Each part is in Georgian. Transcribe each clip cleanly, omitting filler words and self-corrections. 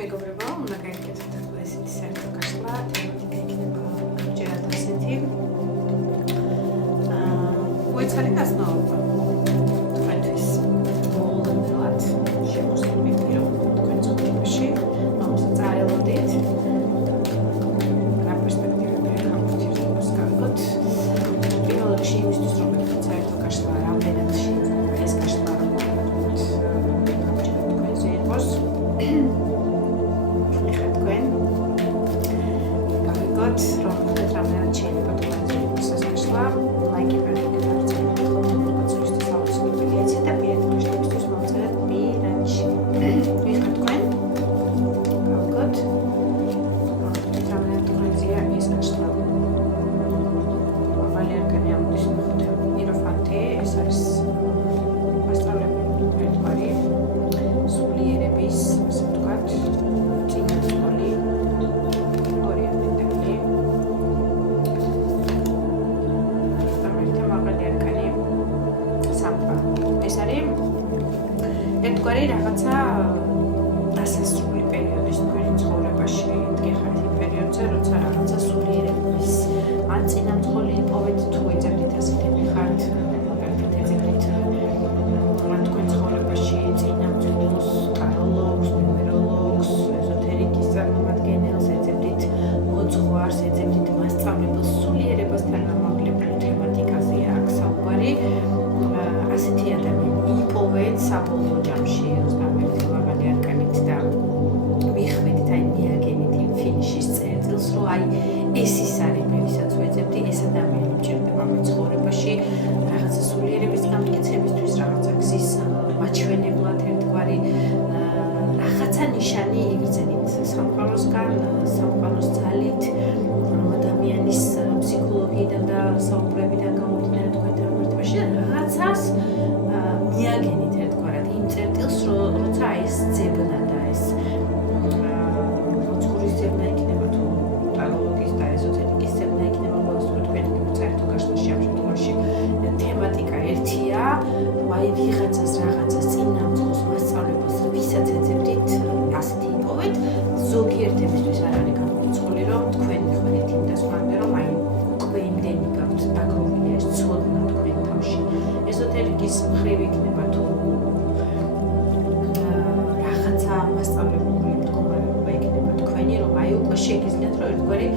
მეგობრებო, უნდა გაიგეთ ესეთი საერთო გაშლა, თემატიკა იქნება ჯერად ასეთი. უეცარი გასნაობა. თქვენთვის მოულოდნელად შემოსული პირო თქვენ ცხოვრებაში, რომელსაც წაელოდით. რა პერსპექტივები გამოჩერდოს კარგად. პირველ რიგში იმისთვის, რომ საერთო გაშლა რამდენად შეიძლება ეს გაშლა ერთგვარი რაღაცა დასასრული პერიოდის თქვენი ცხოვრებაში დგეხართ იმ პერიოდზე, როცა რაღაცა სულიერების ან წინამძღოლი იპოვეთ თუ ეძებდით ასეთები ხართ, მაგალითად ეძებდით თქვენ ცხოვრებაში წინამძღოლს, ტაროლოგს, ნუმეროლოგს, ეზოთერიკის წარმომადგენელს, ეძებდით მოძღვარს, ეძებდით მასწავლებელს, სულიერებასთან გამაგრებული თემატიკაზე აქვს საუბარი. ასეთი ადამიანი იპოვეთ საბოლოო ჯამში 21 მაღალი არკანით და მიხვედით აი მიაგენით იმ ფინიშის წერტილს, რომ აი ეს ის არის, მე ვისაც ვეძებდი, ეს ადამიანი მჭირდება მე ცხოვრებაში რაღაცა სულიერების გამტკიცებისთვის, რაღაცა გზის მაჩვენებლად ერთგვარი რაღაცა ნიშანი იგრძენით სამყაროსგან, სამყაროს ძალით, ადამიანის ფსიქოლოგიიდან და საუბრებიდან გამომდინარე თქვენ დამარცხებაში რაღაცას მიაგენით ერთგვარად იმ წერტილს, როცა ეს ძებნა და ეს მოძღვრის ძებნა იქნება თუ ტაროლოგის და ეზოთერიკის ძებნა იქნება ყოველთვის თქვენი საერთო გაშლაში ამ შემთხვევაში თემატიკა ერთია, აი ვიღაცას რაღაცას წინამძღოლს მასწავლებელს ვისაც ეძებდით ასეთი იპოვეთ, ზოგიერთებისთვის არ არის გამორიცხული, რომ თქვენ მიხვედით იმ დასკვნამდე, რომ აი უკვე იმდენი გაქვთ დაგროვილი ეს ცოდნა თქვენ თავში. ეზოთერიკის მხრივ იქნება თუ რაღაცა მასწავლებლური მდგომარეობა იქნება თქვენი, რომ აი უკვე შეგიძლიათ რომ ერთგვარი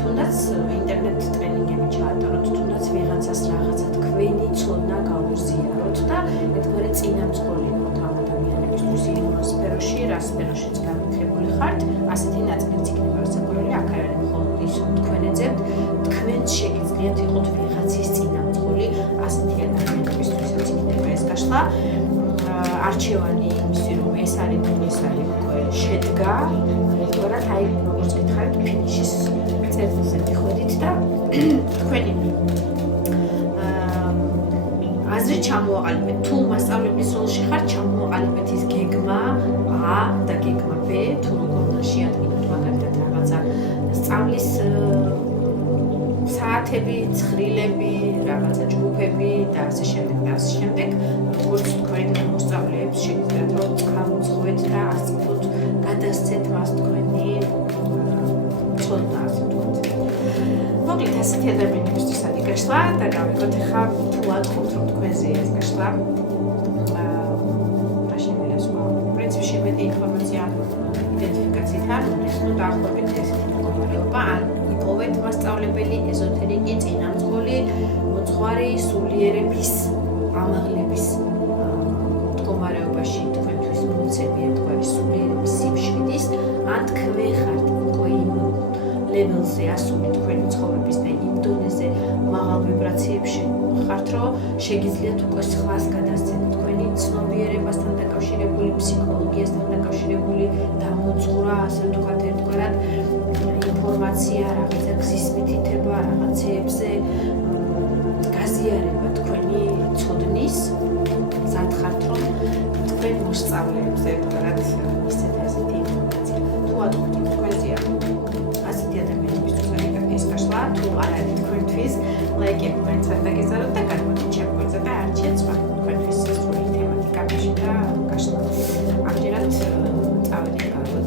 თუნდაც ინტერნეტ ტრენინგები ჩაატაროთ, თუნდაც ვიღაცას რაღაცა თქვენი ცოდნა გაუზიაროთ და ერთგვარი წინამძღოლი იყოთ ამ ადამიანებისთვის იმ სფეროში, რა სფეროშიც გამიქებული ხართ, ასეთი ნაწილიც იქნება რასაკვირველი, აქ არ არის მხოლოდ ის რომ თქვენ ეძებთ, თქვენ შეგიძლიათ იყოთ ვიღაცის წინამძღოლი, ასეთი ადამიანებისთვისაც იქნება ეს გაშლა. არჩევანი იმისი, რომ ეს არის თუ ეს არის უკვე შედგა, ერთგვარად აი როგორც გითხარით, ფინიშის წერტილზე მიხვედით და თქვენი აზრი ჩამოაყალიბეთ. თუ მასწავლებლის როლში ხართ, ჩამოაყალიბეთ ის გეგმა A და გეგმა B, თუ როგორ უნდა შეადგინოთ მაგალითად რაღაცა სწავლის საათები, ცხრილები, რაღაცა ჯგუფები და ასე შემდეგ და ასე შემდეგ. როგორც თქვენ მოსწავლეებს შეგიძლიათ რომ გამოძღვეთ და ასწავლოთ, გადასცეთ მას თქვენი ცოდნა, ასე ვთქვათ. მოკლედ ასეთი ადამიანებისთვის არის გაშლა და გავიგოთ ახლა თუ ატყობთ რომ თქვენზე ეს გაშლა რა შემიძლია სხვა. პრინციპში მეტი ინფორმაცია იდენტიფიკაცითან, ის ნუ დაახლოებით ესეთი მდგომარეობა, ან იპოვეთ მასწავლებელი, ეზოთერიკი, წინამძღოლი, მოძღვარი, სულიერების, ამაღლების მდგომარეობაში თქვენთვის მოცემი ერთგვარი სულიერების სიმშვიდის, ან თქვენ ხართ უკვე იმ ლეველზე ასული თქვენი ცხოვრების და იმ დონეზე მაღალ ვიბრაციებში ხართ, რომ შეგიძლიათ უკვე სხვას გადასცეთ თქვენი ცნობიერებასთან დაკავშირებული, ფსიქოლოგიასთან დაკავშირებული დამოძღვრა, ასე ვთქვათ, ერთგვარად ინფორმაცია, რაღაცა გზის მითითება, რაღაცეებზე გაზიარება თქვენი ცოდნის, მზად ხართ, რომ თქვენ მოსწავლეებზე ერთგვარად ისეთ ასეთი ინფორმაცია. თუ ატყობთ თქვენზეა ასეთი ადამიანებისთვის არის ეს გაშლა, თუ არ არის თქვენთვის, ლაიქები მაინც არ დაგეზაროთ და გადმოდით ჩემს და არჩიეთ სხვა თქვენთვის სრული თემატიკაში და გაშლა. ამჯერად წავედით კარგად.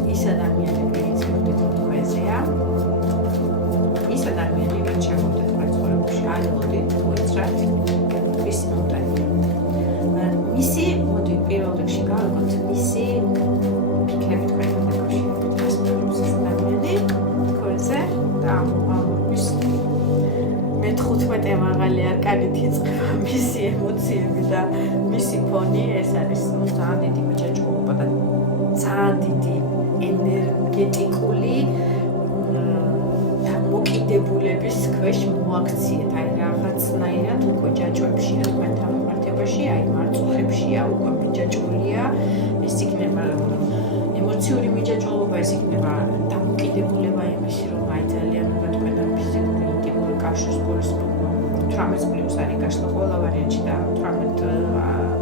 ფონი, ეს არის ძალიან დიდი მიჯაჭვობა და ძალიან დიდი ენერგეტიკული მოკიდებულების ქვეშ მოაქციეთ, აი რაღაცნაირად უკვე ჯაჭვებშია თქვენთან მიმართებაში, აი მარწუხებშია, უკვე მიჯაჭვულია, ეს იქნება ემოციური მიჯაჭვობა, ეს იქნება დამოკიდებულება იმაში, რომ აი ძალიან უნდა თქვენთან ფიზიკური ინტიმური კავშირს გულისხმობ 18 პლუს არის გაშლა ყველა ვარიანტში და 18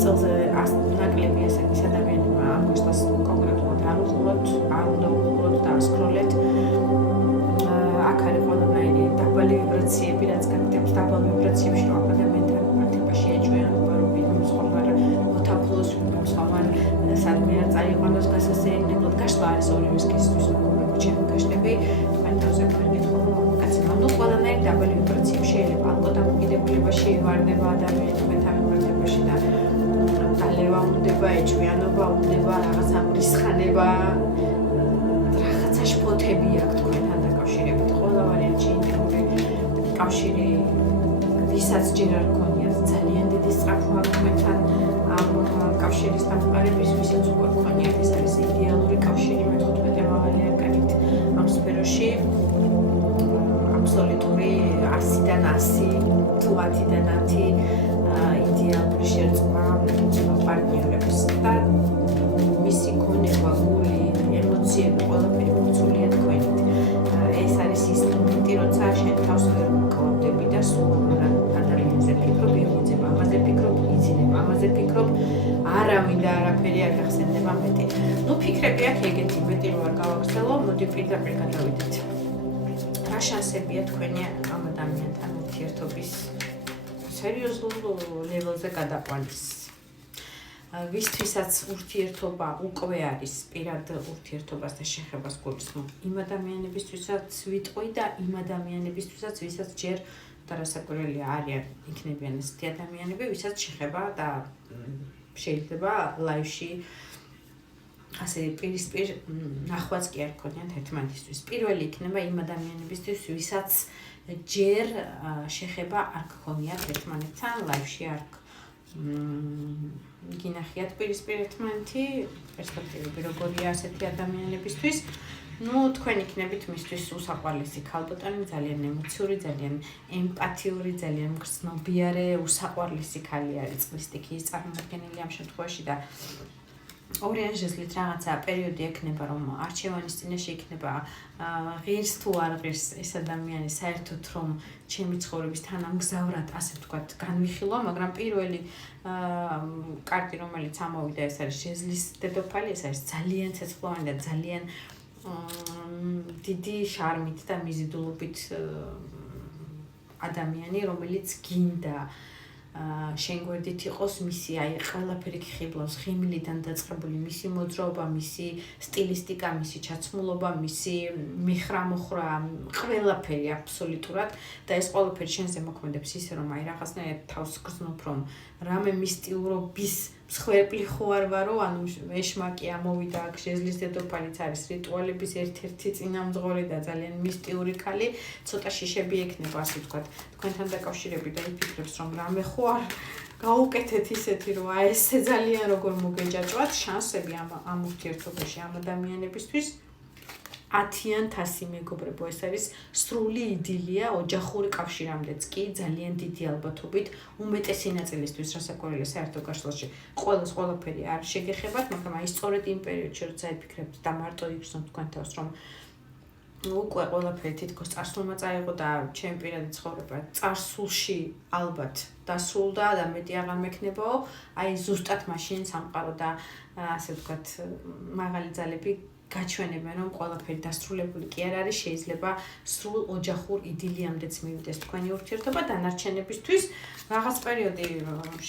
წელზე ნაკლები ესეთის ადამიანებმა ამ გაშლას კონკრეტულად არ უყუროთ, არ უნდა უყუროთ და ასკროლეთ. აქ არის ყველანაირი დაბალი ვიბრაციები, რაც გაკეთებს დაბალ ვიბრაციებში, რომ ადამიანთან მიმართებაში ეჭვიანობა, რომ ვიღიმ მოთაფლოს, სადმე არ წაიყვანოს გასასეირნებლად. გაშლა არის ორივე სქესისთვის, მეგობრებო, ჩემი გაშლები, თქვენ თავზე გითხო, გაცემა, ყველანაირი დაბალი ვიბრაციები შეიძლება ალკოდამოკიდებულება შეივარდება ადამიანის თქვენთან მიმართებაში და დალევა უნდება, ეჭვიანობა უნდება, რაღაცა მრისხანება, რაღაცა შფოთები აქვს თქვენთან დაკავშირებით. ყველა ვარიანტში ინტიმური კავშირი, ვისაც ჯერ არ გქონიათ ძალიან დიდი სწრაფვა თქვენთან ამ კავშირის დამყარების, ვისაც უკვე გქონიათ, ეს არის იდეალური კავშირი მე-15 მაღალი არკანით ამ სფეროში. აბსოლუტური 100-დან 100, თუ 10-დან 10 იდეალური შერწყმა პარტნიორებს და მისი გონება, გული, ემოციები, ყველაფერი მოცულია თქვენით. ეს არის ის მომენტი, როცა შენ თავს ვერ მკლავდები და სულ ადამიანზე ფიქრობ, იღუძებ, ამაზე ფიქრობ, იზინებ, ამაზე ფიქრობ, არავინ და არაფერი არ გახსენდება მეტი. ნუ ფიქრები აქ ეგეთი, მეტი რო არ გავაგრძელო, მოდი პირდაპირ გადავიდეთ. რა შანსებია თქვენი ამ ადამიანთან ურთიერთობის სერიოზულ ლეველზე გადაყვანის? ვისთვისაც ურთიერთობა უკვე არის პირად ურთიერთობას და შეხებას გულისხმობ, იმ ადამიანებისთვისაც ვიტყვი და იმ ადამიანებისთვისაც, ვისაც ჯერ დარასაკვირველია არიან, იქნებიან ესეთი ადამიანები, ვისაც შეხება და შეიძლება ლაივში ასე პირისპირ ნახვაც კი არ გქონიათ ერთმანეთისთვის. პირველი იქნება იმ ადამიანებისთვის, ვისაც ჯერ შეხება არ გქონიათ ერთმანეთთან, ლაივში არ გინახიათ პირისპირ ერთმანეთი, პერსპექტივები როგორია ასეთი ადამიანებისთვის. ნუ თქვენ იქნებით მისთვის უსაყვარლესი ქალბატონი, ძალიან ემოციური, ძალიან ემპათიური, ძალიან მგრძნობიარე, უსაყვარლესი ქალი არის, წყლის სტიქიის წარმომადგენელი ამ შემთხვევაში და ორიან ჟესლით რაღაცა პერიოდი ექნება, რომ არჩევანის წინაშე იქნება ღირს თუ არ ღირს ეს ადამიანი საერთოდ რომ ჩემი ცხოვრების თანამგზავრად, ასე ვთქვათ, განვიხილო, მაგრამ პირველი კარტი, რომელიც ამოვიდა, ეს არის ჟეზლის დედოფალი, ეს არის ძალიან ცეცხლოვანი და ძალიან დიდი შარმით და მიზიდულობით ადამიანი, რომელიც გინდა შენ გვერდით იყოს, მისი აი ყველაფერი ხიბლავს, ღიმილიდან დაწყებული მისი მოძრაობა, მისი სტილისტიკა, მისი ჩაცმულობა, მისი მიხრა-მოხრა, ყველაფერი აბსოლუტურად და ეს ყველაფერი შენზე მოქმედებს ისე, რომ აი რაღაცნაირად თავს გრძნობ, რომ რამე მისტიურობის მსხვერპლი ხო არ ვარო, ანუ ეშმაკი ამოვიდა აქ ჟეზლის დედოფალიც არის რიტუალების ერთ-ერთი წინამძღოლი და ძალიან მისტიური ქალი, ცოტა შიშები ექნება, ასე ვთქვათ, თქვენთან დაკავშირებით და იფიქრებს, რომ რამე ხო არ გაუკეთეთ ისეთი, რომ აი ესე ძალიან როგორ მოგეჯაჭვათ, შანსები ამ ურთიერთობაში ამ ადამიანებისთვის 10-1000 მეგობრებო, ეს არის სრული იდილია, ოჯახური კავშირამდეც კი ძალიან დიდი ალბათობით უმეტესი ნაწილისთვის, რასაკვირველია საერთო გაშლაში ყველაფერი არ შეგეხებათ, მაგრამ აი სწორედ იმ პერიოდში, როცა იფიქრებთ და მარტო იგრძნობთ თქვენ თავს, რომ უკვე ყველაფერი თითქოს წარსულმა წაიღო და ჩემი პირადი ცხოვრება წარსულში ალბათ დასრულდა და მეტი აღარ მექნებაო, აი ზუსტად მაშინ სამყარო და ასე ვთქვათ, მაღალი ძალები გაჩვენებენ, რომ ყველაფერი დასრულებული კი არ არის, შეიძლება სრულ ოჯახურ იდილიამდეც მივიდეს თქვენი ურთიერთობა, დანარჩენებისთვის რაღაც პერიოდი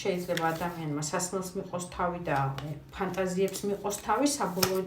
შეიძლება ადამიანმა სასმელს მიყოს თავი და ფანტაზიებს მიყოს თავი, საბოლოო